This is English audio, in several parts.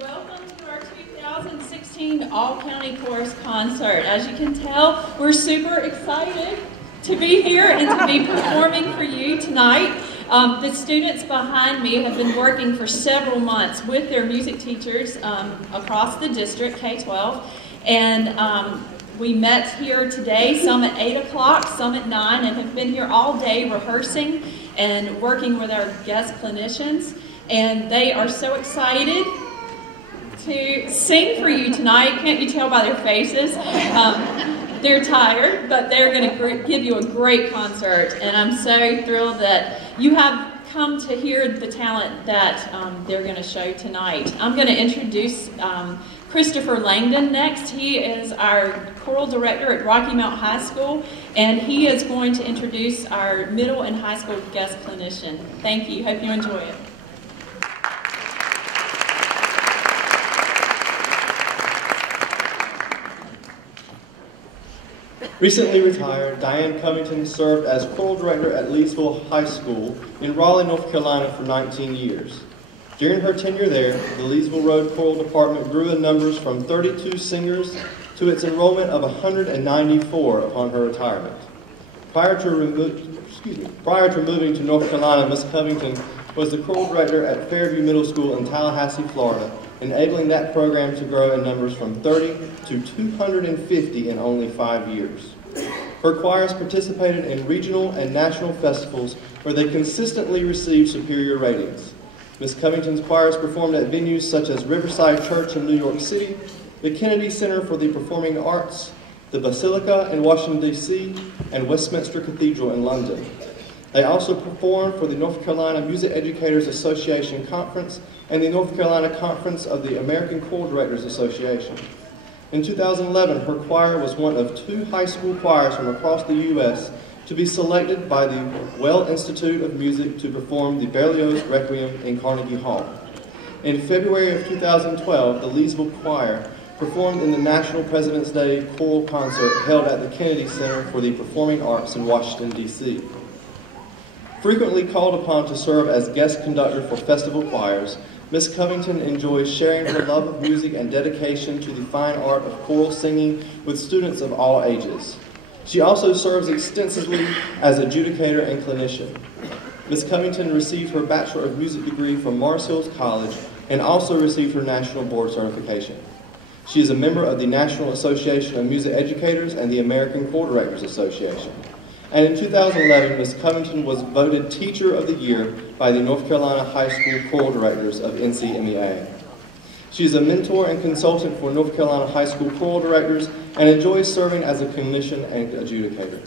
welcome to our 2016 All-County Chorus Concert. As you can tell, we're super excited to be here and to be performing for you tonight. The students behind me have been working for several months with their music teachers across the district, K-12, and we met here today, some at 8 o'clock, some at 9, and have been here all day rehearsing and working with our guest clinicians. And they are so excited to sing for you tonight. Can't you tell by their faces? They're tired, but they're going to give you a great concert. And I'm so thrilled that you have come to hear the talent that they're going to show tonight. I'm going to introduce Christopher Langdon next. He is our choral director at Rocky Mount High School, and he is going to introduce our middle and high school guest clinician. Thank you. Hope you enjoy it. Recently retired, Diane Covington served as choral director at Leesville High School in Raleigh, North Carolina for 19 years. During her tenure there, the Leesville Road Choral Department grew in numbers from 32 singers to its enrollment of 194 upon her retirement. Prior to moving to North Carolina, Ms. Covington was the choral director at Fairview Middle School in Tallahassee, Florida, enabling that program to grow in numbers from 30 to 250 in only 5 years. Her choirs participated in regional and national festivals where they consistently received superior ratings. Ms. Covington's choirs performed at venues such as Riverside Church in New York City, the Kennedy Center for the Performing Arts, the Basilica in Washington, D.C., and Westminster Cathedral in London. They also performed for the North Carolina Music Educators Association Conference and the North Carolina Conference of the American Choral Directors Association. In 2011, her choir was one of 2 high school choirs from across the U.S. to be selected by the Well Institute of Music to perform the Berlioz Requiem in Carnegie Hall. In February of 2012, the Leesville Choir performed in the National President's Day Choral Concert held at the Kennedy Center for the Performing Arts in Washington, D.C. Frequently called upon to serve as guest conductor for festival choirs, Ms. Covington enjoys sharing her love of music and dedication to the fine art of choral singing with students of all ages. She also serves extensively as adjudicator and clinician. Ms. Covington received her Bachelor of Music degree from Mars Hills College and also received her National Board certification. She is a member of the National Association of Music Educators and the American Choral Directors Association. And in 2011, Ms. Covington was voted Teacher of the Year by the North Carolina High School Choral Directors of NCMEA. She is a mentor and consultant for North Carolina High School Choral Directors and enjoys serving as a clinician and adjudicator.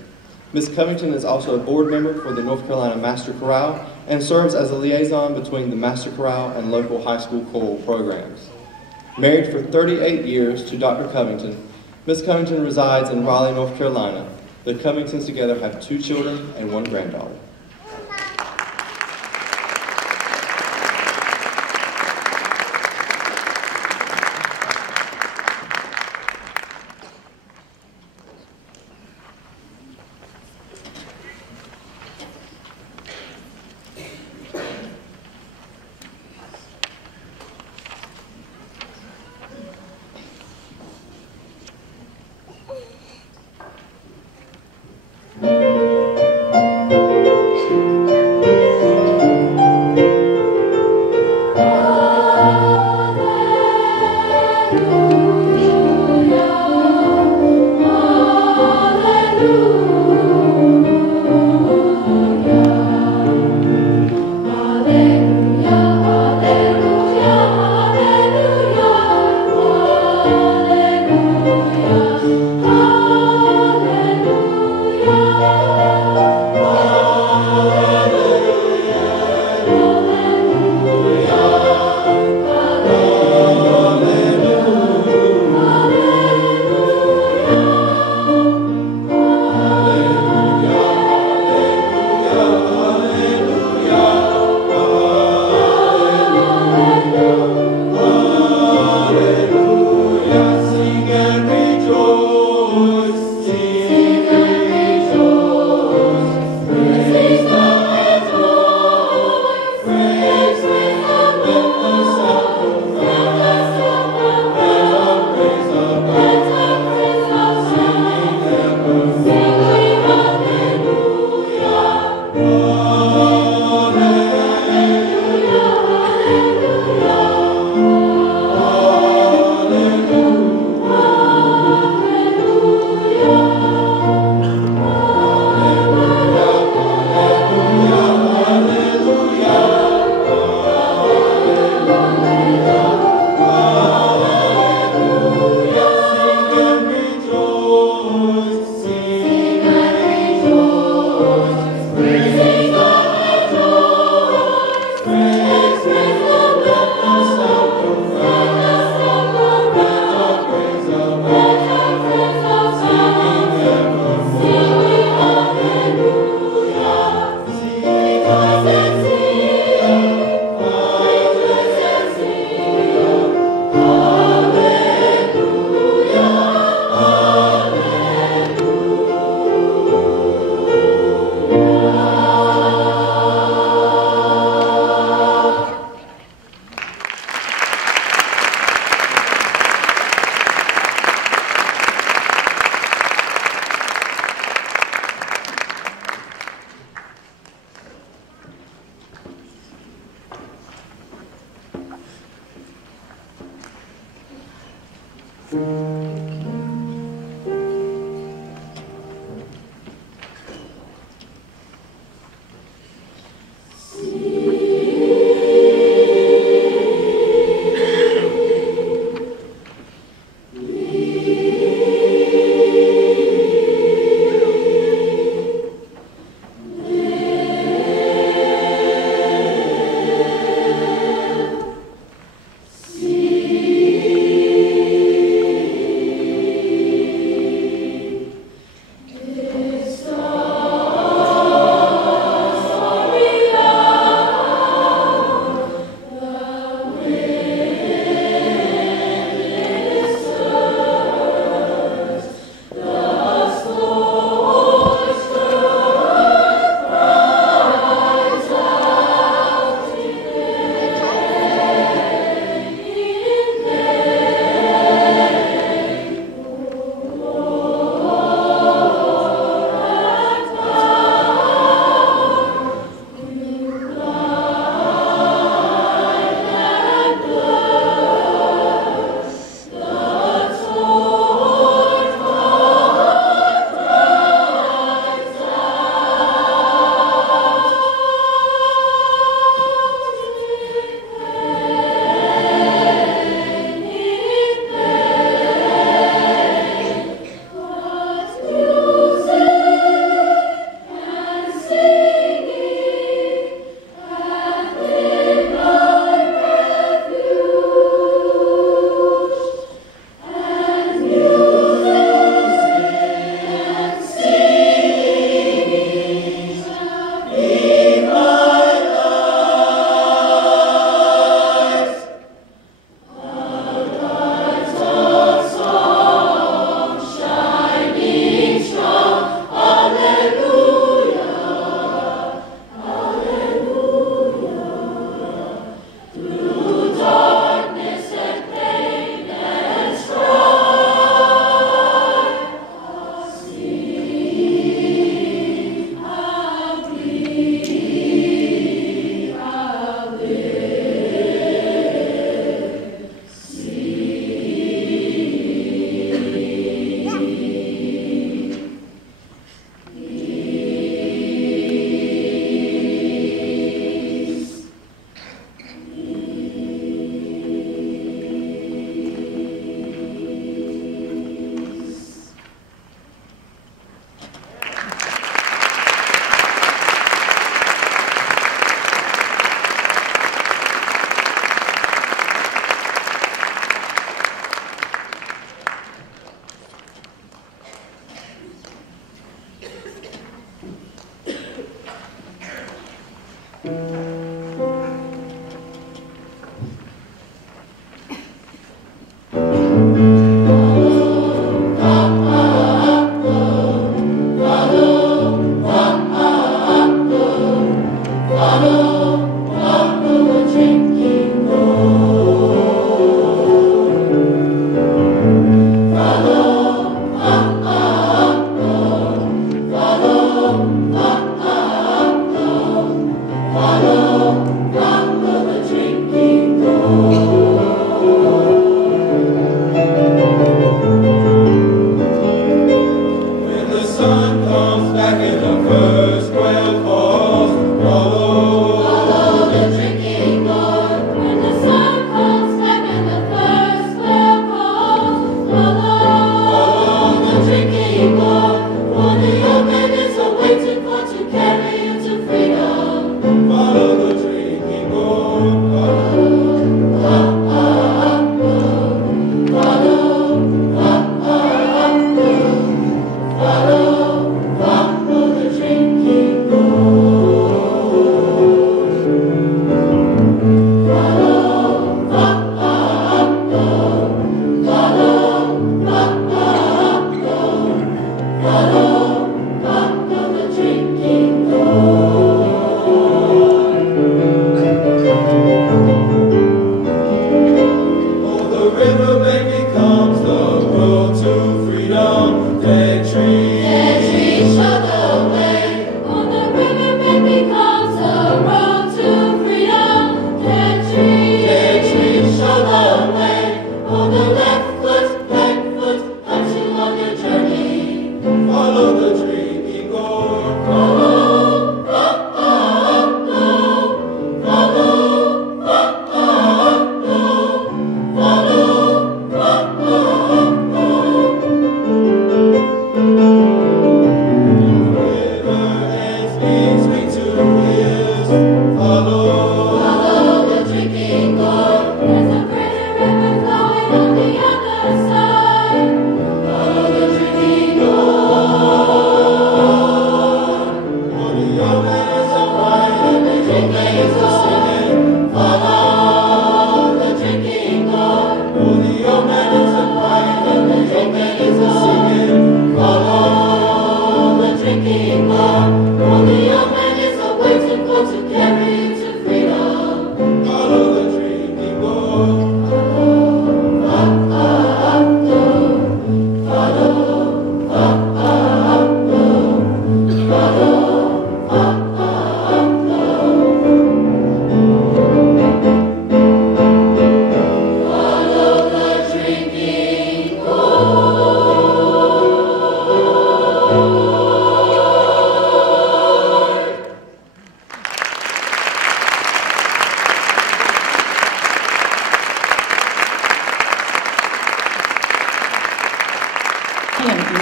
Ms. Covington is also a board member for the North Carolina Master Chorale and serves as a liaison between the Master Chorale and local high school choral programs. Married for 38 years to Dr. Covington, Ms. Covington resides in Raleigh, North Carolina. The Covingtons together have 2 children and 1 granddaughter.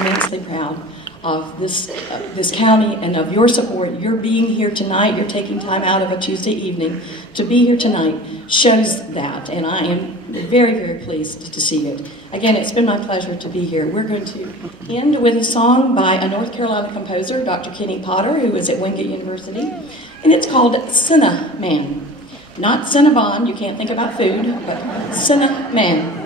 Immensely proud of this county and of your support. Your being here tonight, you're taking time out of a Tuesday evening to be here tonight shows that, and I am very, very pleased to see it. Again, it's been my pleasure to be here. We're going to end with a song by a North Carolina composer, Dr. Kenny Potter, who is at Wingate University, and it's called Cinnamon. Not Cinnabon, you can't think about food, but Cinnamon.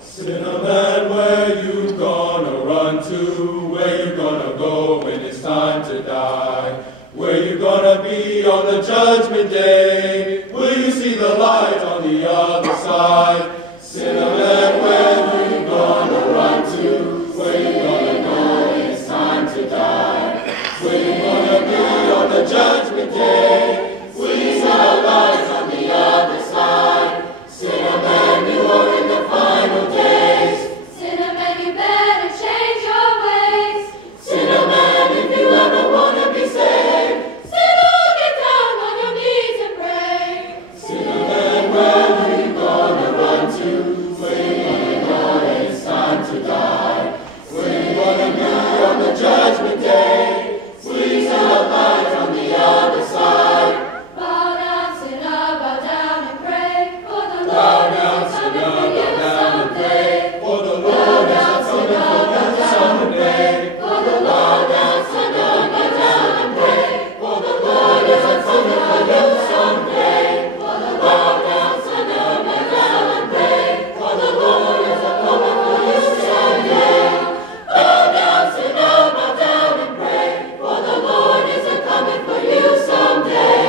Cinnamon, where you gonna run to? Where you gonna go when it's time to die? Where you gonna be on the judgment day? Will you see the light on the other side? Cinnamon, where you gonna run to? Where you gonna go when it's time to die? Where you gonna be on the judgment day? Will you see the light on the other side? Cinnamon, you are in the final days. Cinnamon, you better change your ways. Cinnamon, if you ever want to be saved. Cinnamon, get down on your knees and pray. Cinnamon, where are you gonna run to? Where you gonna go when it's time to die? Where you gonna be on the judgment day? Please have light on the other side. Bow down, sinner, bow down and pray. For the Bow Lord down, is sinner, coming for you bow down and someday. pray. For the Lord is coming for you someday. For the Lord is coming for you someday. For the Lord is coming for you someday. For the Bow Lord down, is sinner, coming bow for down you and pray. For the Lord is coming for you someday. Bow down, sinner, bow down and pray. For the Lord is coming for you someday.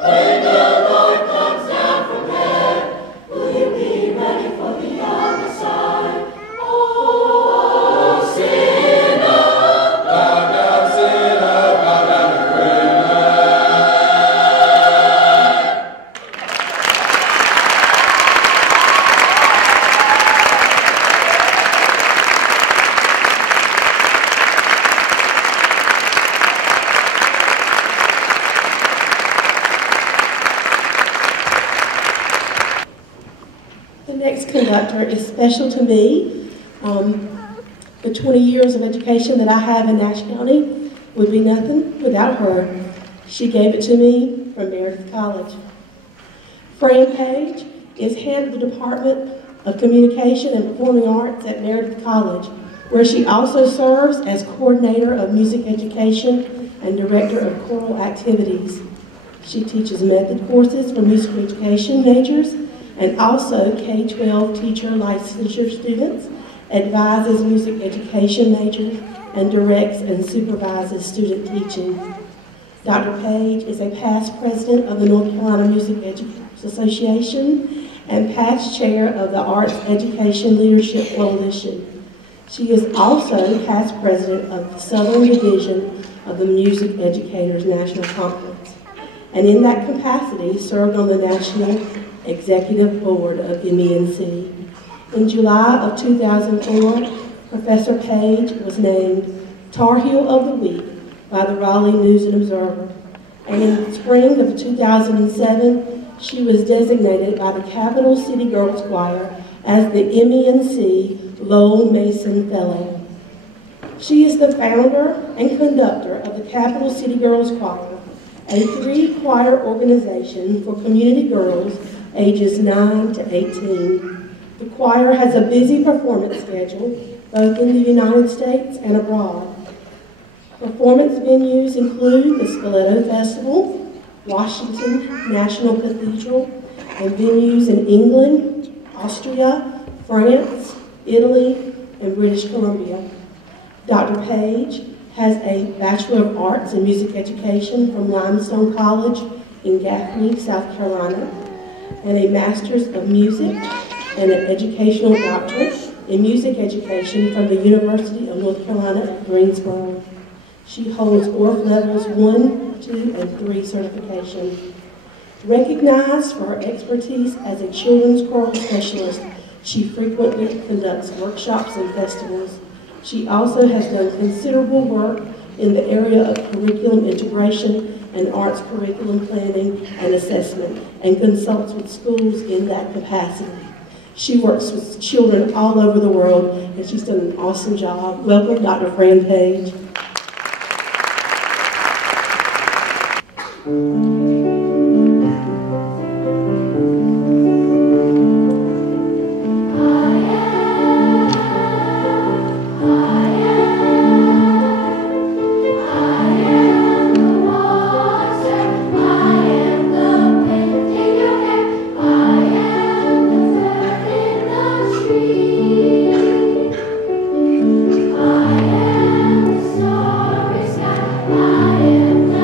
When the Lord comes down from heaven, will you be ready for the other side? Oh, sinner, bow down, sinner, bow down and pray. The next conductor is special to me. The 20 years of education that I have in Nash County would be nothing without her. She gave it to me from Meredith College. Fran Page is head of the Department of Communication and Performing Arts at Meredith College, where she also serves as coordinator of music education and director of choral activities. She teaches method courses for music education majors and also K-12 teacher licensure students, advises music education majors, and directs and supervises student teaching. Dr. Page is a past president of the North Carolina Music Educators Association and past chair of the Arts Education Leadership Coalition. She is also past president of the Southern Division of the Music Educators National Conference, and in that capacity served on the National Executive Board of MENC. In July of 2004, Professor Page was named Tar Heel of the Week by the Raleigh News and Observer, and in the spring of 2007, she was designated by the Capital City Girls Choir as the MENC Lowell Mason Fellow. She is the founder and conductor of the Capital City Girls Choir, a three-choir organization for community girls ages 9 to 18. The choir has a busy performance schedule, both in the United States and abroad. Performance venues include the Spoleto Festival, Washington National Cathedral, and venues in England, Austria, France, Italy, and British Columbia. Dr. Page has a Bachelor of Arts in Music Education from Limestone College in Gaffney, South Carolina, and a Master's of Music and an Educational Doctorate in Music Education from the University of North Carolina at Greensboro. She holds ORF Levels 1, 2, and 3 certification. Recognized for her expertise as a children's choral specialist, she frequently conducts workshops and festivals. She also has done considerable work in the area of curriculum integration and arts curriculum planning and assessment, and consults with schools in that capacity. She works with children all over the world, and she's done an awesome job. Welcome, Dr. Fran Page. I am the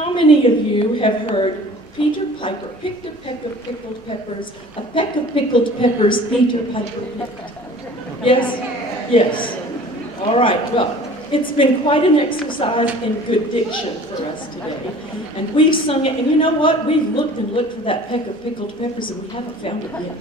How many of you have heard Peter Piper picked a peck of pickled peppers, a peck of pickled peppers Peter Piper picked? Yes? Yes. All right, well, it's been quite an exercise in good diction for us today. And we've sung it, and you know what? We've looked and looked for that peck of pickled peppers, and we haven't found it yet.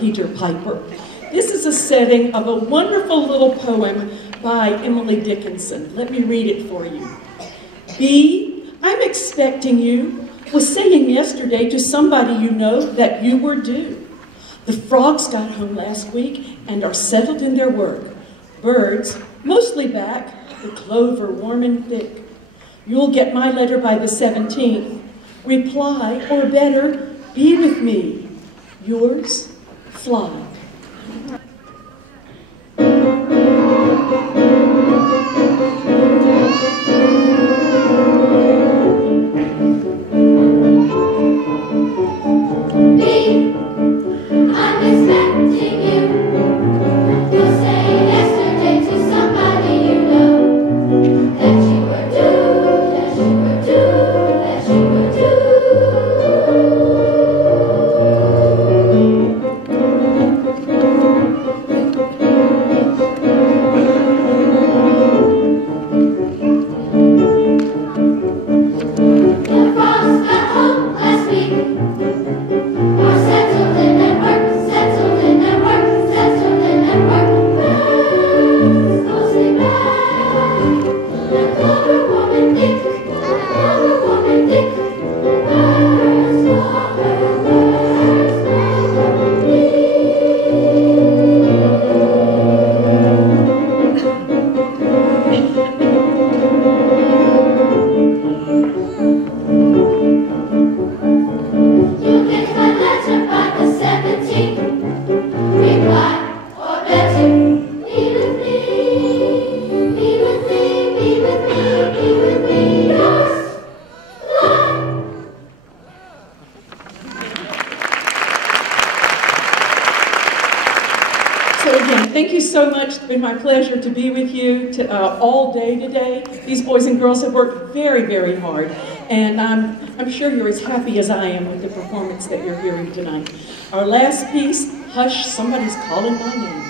Peter Piper. This is a setting of a wonderful little poem by Emily Dickinson. Let me read it for you. B, I'm expecting you, was saying yesterday to somebody you know that you were due. The frogs got home last week and are settled in their work. Birds, mostly back, the clover warm and thick. You'll get my letter by the 17th. Reply, or better, be with me. Yours, Fly. It's been my pleasure to be with you all day today. These boys and girls have worked very, very hard, and I'm sure you're as happy as I am with the performance that you're hearing tonight. Our last piece, Hush, Somebody's Calling My Name.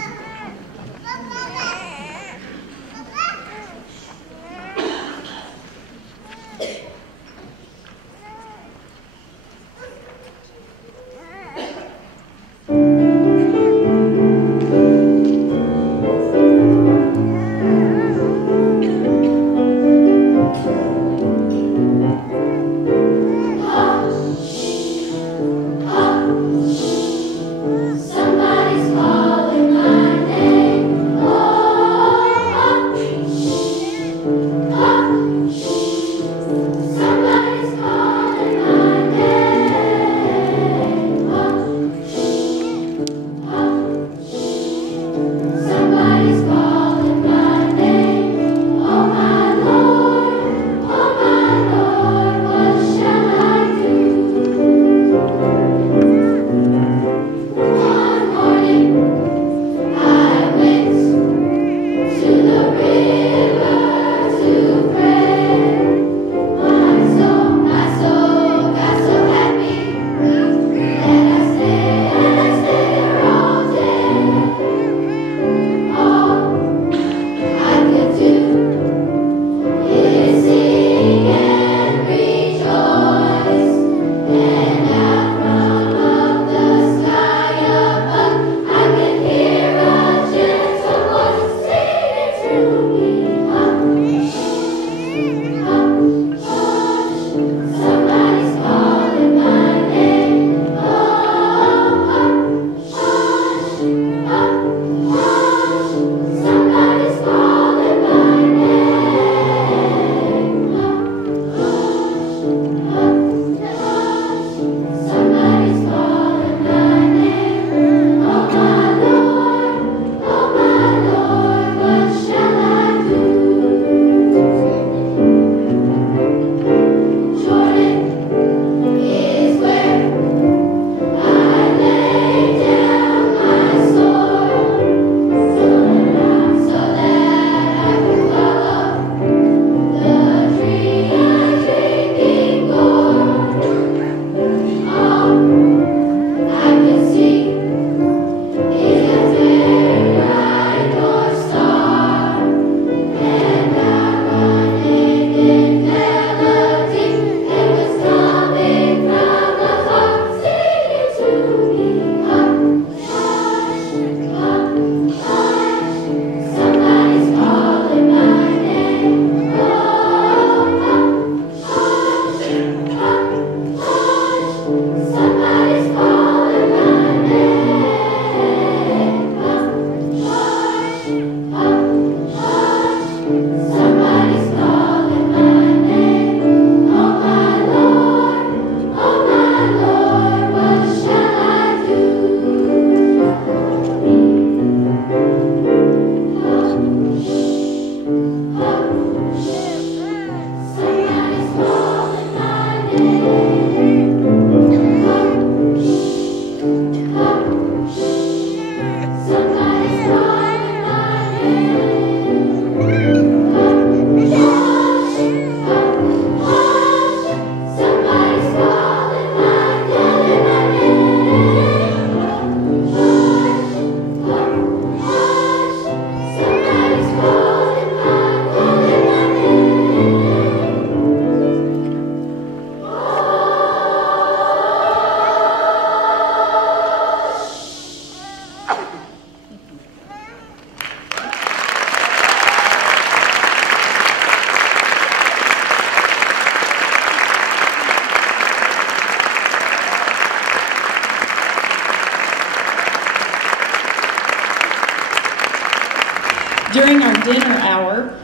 During our dinner hour,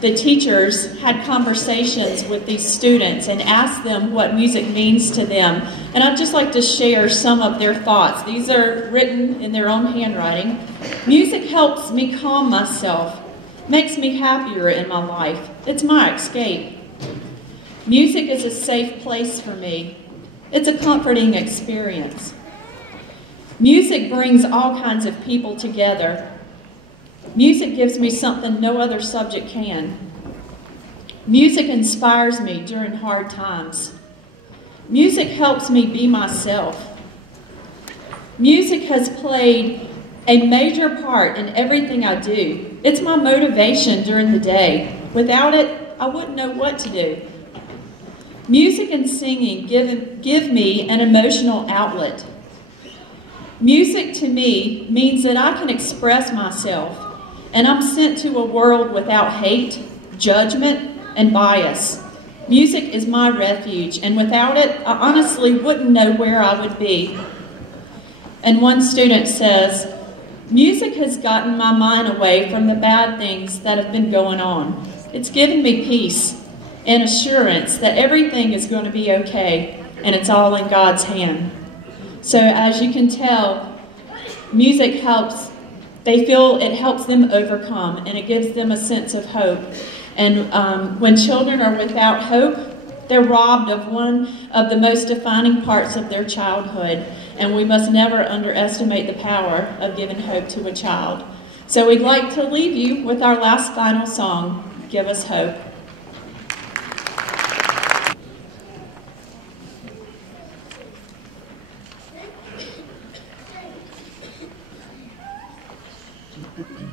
the teachers had conversations with these students and asked them what music means to them. And I'd just like to share some of their thoughts. These are written in their own handwriting. Music helps me calm myself, makes me happier in my life. It's my escape. Music is a safe place for me. It's a comforting experience. Music brings all kinds of people together. Music gives me something no other subject can. Music inspires me during hard times. Music helps me be myself. Music has played a major part in everything I do. It's my motivation during the day. Without it, I wouldn't know what to do. Music and singing give me an emotional outlet. Music to me means that I can express myself, and I'm sent to a world without hate, judgment, and bias. Music is my refuge, and without it, I honestly wouldn't know where I would be. And one student says, music has gotten my mind away from the bad things that have been going on. It's given me peace and assurance that everything is going to be okay and it's all in God's hand. So as you can tell, music helps. They feel it helps them overcome, and it gives them a sense of hope. And when children are without hope, they're robbed of one of the most defining parts of their childhood, and we must never underestimate the power of giving hope to a child. So we'd like to leave you with our last final song, Give Us Hope. me.